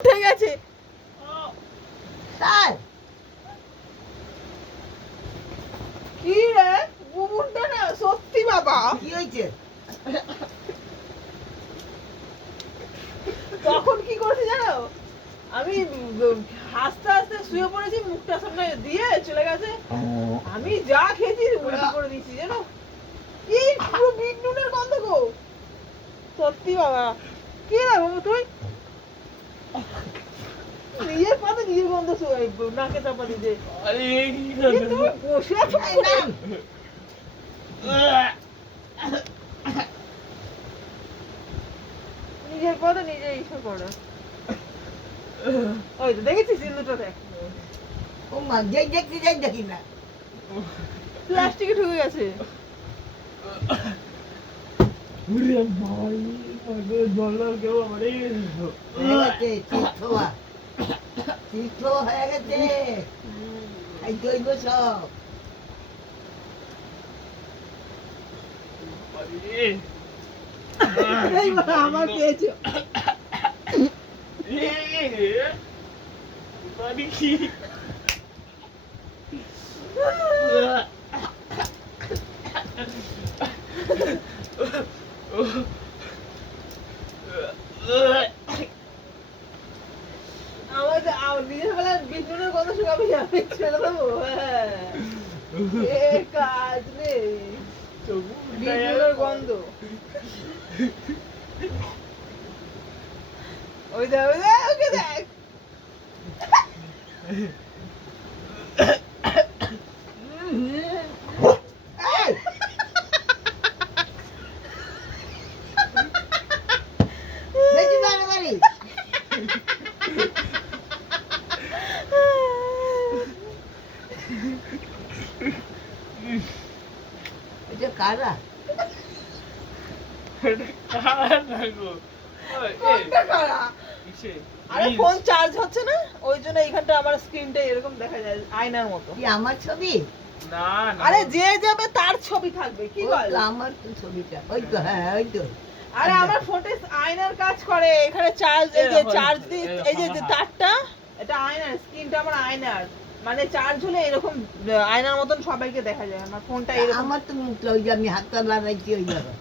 উঠে গেছে। তাই কি রে? বুবুনটা না সত্যি বাবা। কি হয়েছে? তখন কি করেছে জানো? আমি হাসতে হাসতে শুয়ে পড়েছি মুখটা সামনে দিয়ে চলে গেছে। আমি যা খেয়েছি উল্টো করে দিয়েছি জানো? কি পুরো বিট নুনের গন্ধ গো। সত্যি বাবা। কি রে বাবু তুই? নিজের পাতে নিজের গন্ধ নাকে চাপা দিতে। কি তুমি বসে আছো এই নাম। নিজের পাতে নিজে ইচ্ছা করে। ওই তো দেখেছিস সিন্ধুটা দেখ। ও মা যাই দেখতে যাই দেখি না। প্লাস্টিকে ঢুকে গেছে। গেছে তীর্থ তীর্থ হয়ে গেছে এই দৈব সব এইবার আমার পেয়েছ আমাদের বিষ্ণুনের কথা শুনে আমি ছেড়ে দেবো হ্যাঁ। এ কাজ নেই। বিষ্ণুনের গন্ধ। ওই দেখ ওই দেখ ওকে দেখ এই! বেশি বাড়াবাড়ি। এটা কারা? আরে ফোন চার্জ হচ্ছে না? ওই জন্য এইখানটা আমার স্ক্রিনটা এরকম দেখা যায় আয়নার মতো। কি আমার ছবি? না না। আরে যে যাবে তার ছবি থাকবে কি বল? আমার তো ছবিটা ওই তো হ্যাঁ ওই তো। আরে আমার ফোনে আয়নার কাজ করে এখানে চার্জ এই যে চার্জ দি এই যে যে হ্যাঁ, হ্যাঁ। তারটা এটা আয়নার স্ক্রিনটা আমার আয়নার। মানে চার্জ হলে এরকম আয়নার মতন সবাইকে দেখা যায়। আমার ফোনটা এরকম আমার তো ওই যে আমি হাতটা লাগাইছি ওই জায়গা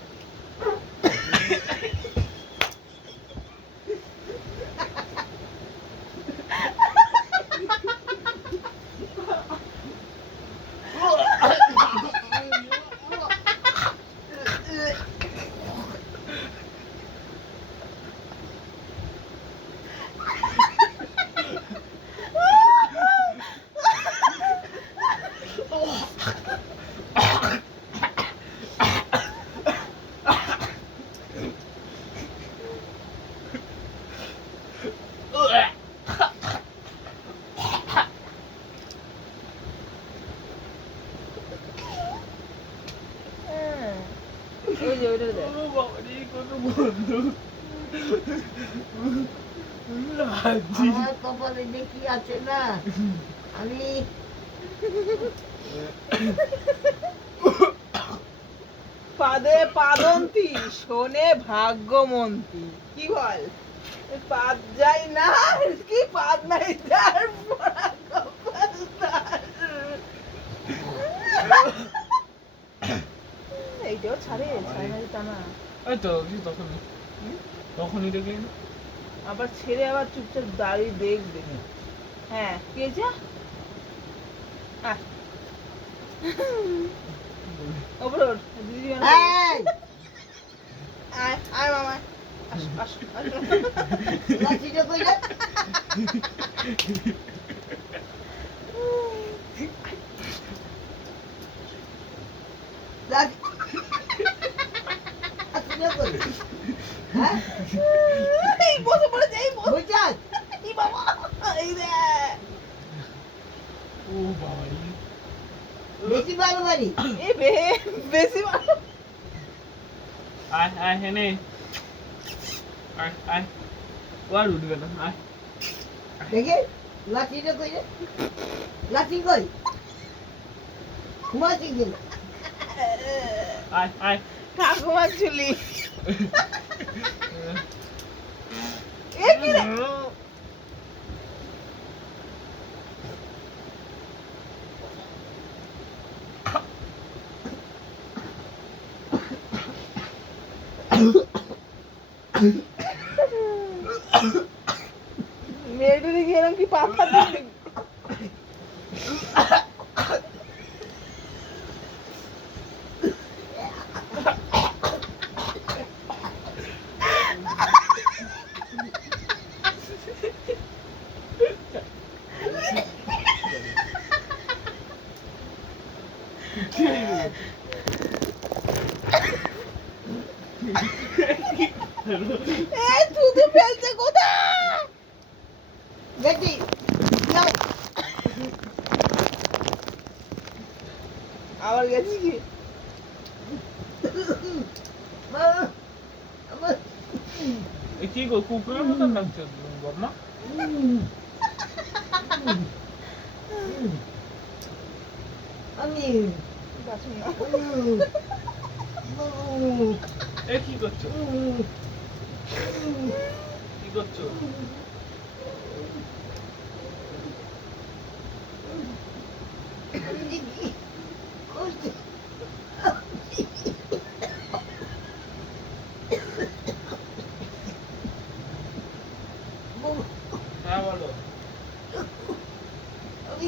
হ্যাঁ। ওই যে ওইটা দেখ ও বাবা রে কত বন্ধু আমার কপালে দেখি আছে না আমি পাদে পাদন্তি শোনে ভাগ্যমন্তী। কি বল? পাদ যাই না কি পাদ নাই তার। এইটাও ছাড়ে ছাড়ে না। তা ওই তো কি তখন তখনই দেখলি না? আবার ছেড়ে আবার চুপচাপ দাঁড়িয়ে দেখবে। হ্যাঁ কে যা। আয়। ওপরে ওঠ, দিদি আয় আয় মামা। আসো আসো আসো। লাঠিটা কইরা লাঠি লাঠিটা কই হ্যাঁ এই বসে পড়েছে এই বসে। বুঝাস এই বাবা এই রে। ও বাবা রে বেশি বাড়াবাড়ি এই বে বেশি ভালো। আয় আয় হেনে আয় আয়। ও আর উঠবে না আয়। দেখে লাঠিটা লাঠি কই? ঘুমাচ্ছি গেল আয় আয়। Cago uma de lixo. é. que... Não. Medo de que não que passa dentro. গেছি যাও আবার গেছি কি মা আমার এ কি গো কুকুরের মতন লাগছে বর্মা আমি বাসন না। এ কি করছ কি করছ হ্যাঁ বলো এ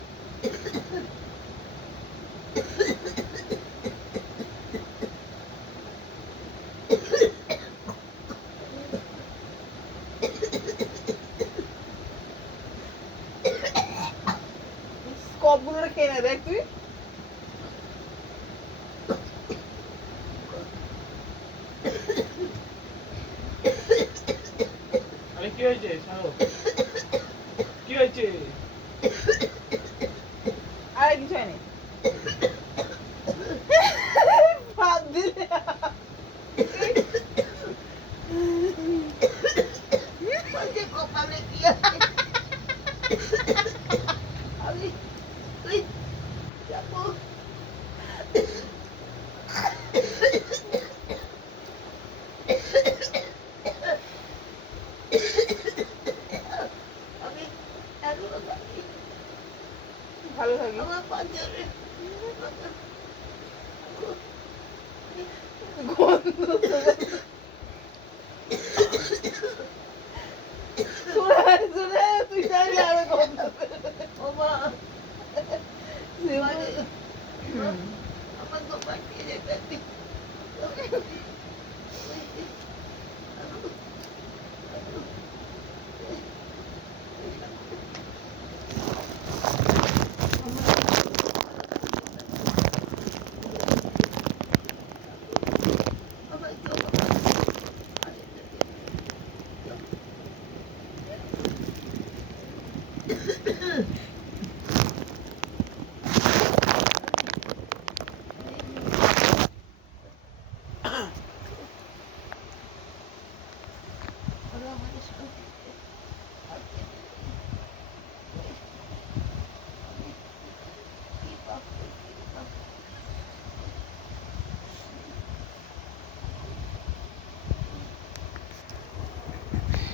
স্কপগুলো কেনে দেখ তুই। আরে কি হয়েছে? ছাড়ো। কি হয়েছে? আরে কিছু হয়নি। ভাত দিলে কপালে কি ভালো থাকি তুই জানি আরও গন্ধ বাবা মানে আমার তো পাঠিয়ে যেতে this. Okay.